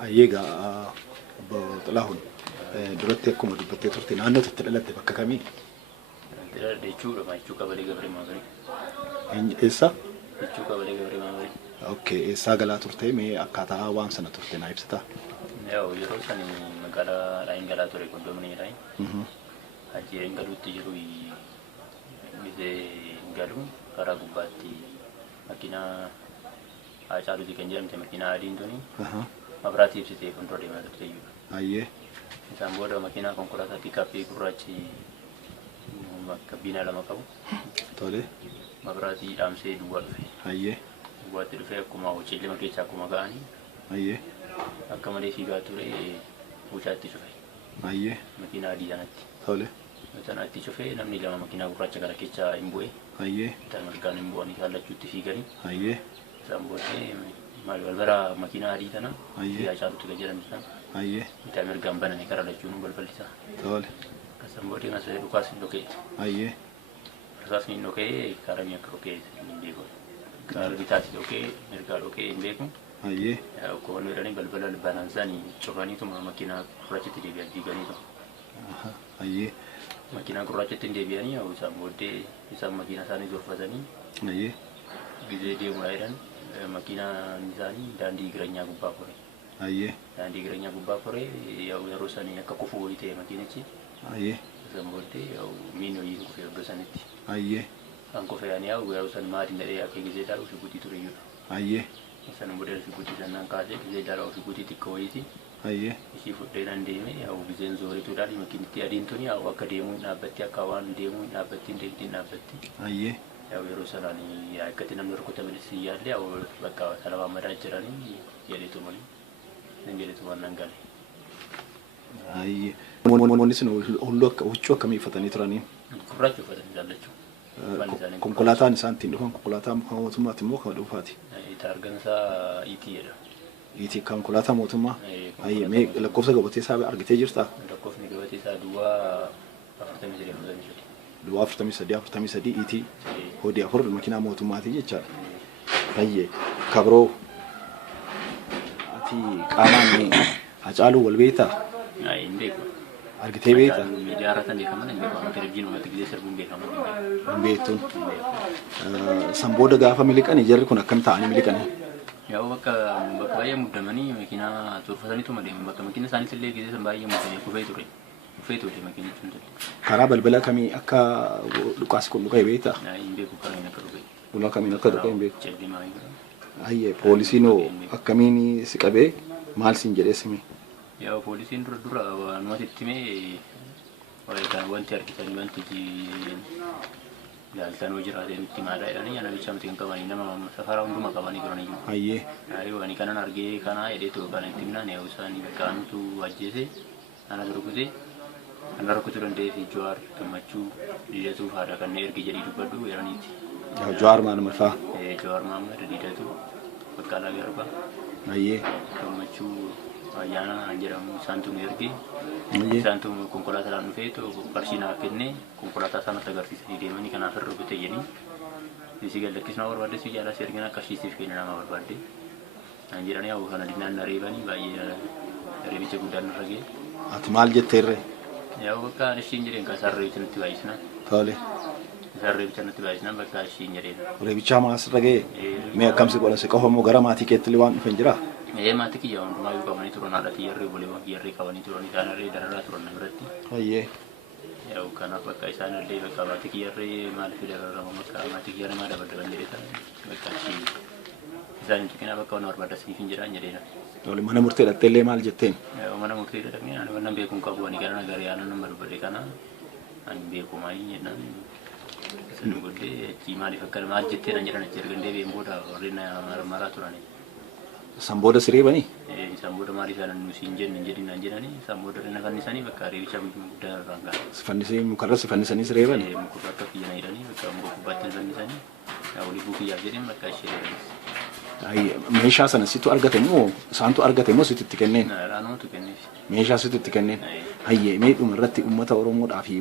Ayega Botlahun duratti akkuma dubbattee turte naannootti itti dhalatte bakka kamii? Jechuudha jechuudha balee gabree maagari. Eessa? Jechuudha balee gabree maagari. Okay, eessaa galaa turte mee akkaataa waan sana turte naa ibsitaa? Yeroo san magaalaa Raayin galaa ture kondomini Raayin. Ajjeeriin galuutti jiru bisee galu karaa gubbaatti makiinaa Haacaaluuti kan jedhamte makiinaa adiin tuni. Mabiraatii ibsitee fuuldura deemaa turte iyyuu. Ayyee. Isaan booda makiinaa konkolaataa piikaappii gurraachi kabbiina lama qabu. Tole. Mabiraatii dhaamsee duwwaa dhufe. Ayyee. Duwwaatti dhufee akkuma hojii keessaa akkuma ga'anii. Ayyee. Akka malee fiigaa ture buucaatti cufe. Ayyee. Makiinaa adii sanatti. Tole. Sanatti cufee namni lama makiinaa gurraacha gara keessaa hin bu'e. Ayyee. Isaan mirgaan hin bu'anii kaallachuutti fiiganii. Ayyee. Isaan booddee balbala makiinaa adii tana. Ayyee. Haacaaluutti kan jedhamtu sana. Ayyee. Isaan mirgaan bananii karaa lachuun balballisaa. Tole. Isaan booddee kan siree dhukaas hin dhokee. Ayyee. Rasaasni hin dhokee karaa mi'a akka dhokee hin beeku. Karaa bitaatti dhokee mirgaa dhokee hin beeku. Ayyee. Koon jedhanii balbala banaan isaanii cufaniituma makiinaa gurraachatti deebi'an diiganiitu. Ayyee. Makiinaa gurraachatti deebi'anii isaan booddee isaan makiinaa isaanii zorfatanii. Ayyee. Gizee deemuudha jedhan makiinaan isaanii daandii jireenyaa gubbaa kore. Ayyee. Daandii jireenyaa gubbaa kore yeroo sanii akka kufuu wayii ta'e makiinichi. Ayyee. Isaan booddee miin wayii kufee iddoo sanitti. Ayyee. Kan kufee ani yeroo san maadiin dhadhee akka gizee dhaalu figuutii ture iyyuu. Ayyee. Isaan booddee figuutii sanaan kaasee gizee dhaalu figuutii xiqqoo wayiiti. Ayyee. Ishii fudhee nan deeme gizeen zoorituudhaan makiinitti adiin tuni akka deemuu dhaabbatti akka waan deemuu dhaabbatti hin deemtiin dhaabbatti. Ayyee. Yeroo sanaan akkatti namni rukutamenis yaallee bakka salphaan madaa jiranii jedheetu malee hin jedheetu waan nan gale. Ayyee. Namoonni sun huccuu akkamii uffatanii turanii? Gurraacha uffatanii jaallachuu. Konkolaataan isaan ittiin dhufan konkolaataa mootummaati immoo kan dhuunfaati? Taargansaa iitii jedha. Iitii konkolaataa mootummaa? Ayyee. Mee lakkoofsa gabatee isaa argitee jirtaa? Lakkoofni gabatee isaa duwwaa 43 Duwwaa 43 iitii hodii 4 makiinaa mootummaati jechaadha. Ayyee. Kabroo ati qaamaan Haacaaluu wal beektaa? Hin beeku. Argitee beektaa? Miidiyaa irratti beekaman hin beekamu. Televizyiinii uummata gizee sirbuun beekaman hin beeku. Hin beektuun. San booda gaafa miliqanii jarri kun akkam ta'anii miliqanii? Bakka baay'ee muddamanii makiinaa turfataniitu deeman. Bakka makiina isaaniis illee gizee san baay'ee muddamee kufee ture. Kufee ture makiinichi hundi. Karaa balbala kamii akka dhukaasi kun dhuka'e beektaa? Hin beeku kamiin akka dhuka'e. Ulaa kamiin akka dhuka'e hin beeku. Jalli maayii. Ayyee. Poolisiin akkamiin si qabee maal siin jedhee simi? Poolisiin dura waanumatti itti mee wanti argitanii wanti ilaaltan hojii jiraatee nutti maadhaa jedhanii namicha miti hin qabanii nama safaraa hunduma qabanii turaniyyuu. Ayyee. Ani kanan argee kana jedheetu kan itti himnaan isaanii qaamtu ajjeese ana rukute ana rukutuu dandeessi Jawaar Gammachuu Diidatu haadha kan ergi jedhii dubbadhu jedhaniiti. Jawaar Mahammad faa? Jawaar Mahammad Diidatu Baqqalaa Garbaa. Ayyee. Gammachuu ayyaana jedhamu isaantu nu erge. Isaantu konkolaataadhaan dhufee qarshii naaf kennee konkolaataa sanatti agarsiisanii deemanii kanaaf irra rukute jedhanii. Isii gallakkisnaa barbaadde si jaalaa si ergina qarshiisiif kenna nama barbaadde. An jedhanii kana dinnaan na reebanii baay'ee reebicha guddaan irra ga'e. Ati maal jetteerre? Bakka ishiin jedheen kan isaan reebicha nutti baay'isna. Tole. Isaan reebicha nutti baay'isna bakka ishiin jedheen. Reebichaa maas irra ga'e? Mee akkamsi godhan si qofamoo gara maatii keetti waan dhufan jiraa? Maatii kiyya hundumaa qabanii turan haadha kiyyarree boleewwan kiyyarree qabanii turan isaanirree dararaa turan na biratti. Ayyee. Kanaaf bakka isaanillee bakka maatii kiyyarree maaliif dararama bakka maatii kiyyarree maal dabadaban jedhee ta'an bakka ishii isaan tuqina bakka waan barbaada siif hin jedhaan jedheena. Tole mana murtee dhattee maal jetteen? Mana murtee dhaqnee ani wannan beekuun qabu ani gara nagarii aannan nama dubbadhe kana ani beeku maayii jennaan. Isin godhee achi maaliif akka maal jetteen jedhan achi ergan deebi'een booda warreen maraa turani. San booda si reebanii? San booda maaliif aannan nusi hin jedhin jedhanii san booda reena fannisanii bakka reebicha guddaa irraan ga'a. Fannisanii mukarra si fannisanii si reebanii? Mukarra akka kiyyana jedhanii bakka muka gubbaatti fannisanii olii buukiyyaaf jedheen bakka ishee reebanis. Meeshaa sana situ argate moo isaantu argate moo situ itti kenneen? Naannootu kenneef. Meeshaa situ itti kenneen? Hayyee mee dhuma irratti uummata Oromoodhaa fi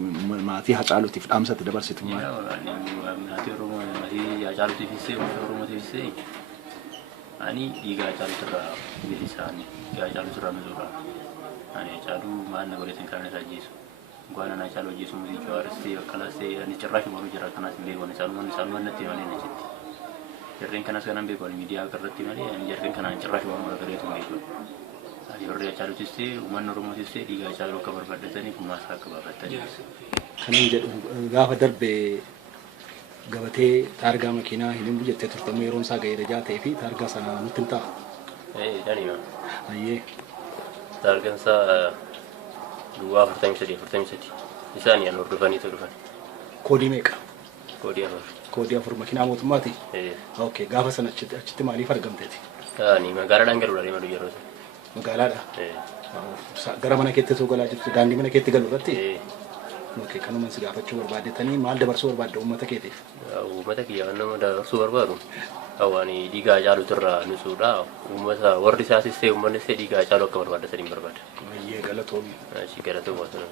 maatii Hacaaluutiif dhaamsa dabarsitu maal? Maatii Oromoo maatii Hacaaluutiifis uummata Oromootiifis Ani dhiigaa caaluturraa bilisaanii dhiigaa caaluturraa nuturraa ani caaluu maal na godhetin kan isa ajjeesu waan ana caaluu ajjeesu muutii jawaaristee akkanastee ani cirraashi moruu jira akkanas hin beeku isaan natti malee na jetti jarreen kanas kanan beeku miidiyaa irratti malee ani jarreen kanaan cirraashi waan mura gareetu beeku ani warri caalutistee uummanni Oromootistee dhiigaa caaluu akka barbaaddatanii kumaasa akka baafatanii kanan jedhu gaafa darbee gabatee taargaa makiinaa hin jettee turtamu yeroon isaa ga'ee rajaa ta'ee fi taargaa sana nutti hin ta'a. Danima. Ayyee. Taargaan isaa duwwaa 43 isaanii an hordofanii dhufan. Koodii meeqa? Koodii 4. Koodii 4 makiinaa mootummaati? Okay, gaafa sana achitti maaliif argamteeti? Ani magaalaadhaan galuudha deema yeroo sana. Magaalaadha? Gara mana keetti osoo galaa jirtu daandii mana keetti galu irratti? Okay, kanumaan si gaafachuu barbaadetanii maal dabarsuu barbaadda uummata keetiif? Uummata kiyya waan nama dabarsuu barbaadu hawaani dhiigaa caaluturraa nusuudha. Uummata warri isaas ta'e uummanni ta'e dhiigaa caaluu akka barbaaddatanii barbaada. Ayyee galatoomii. Galatoomii waan sana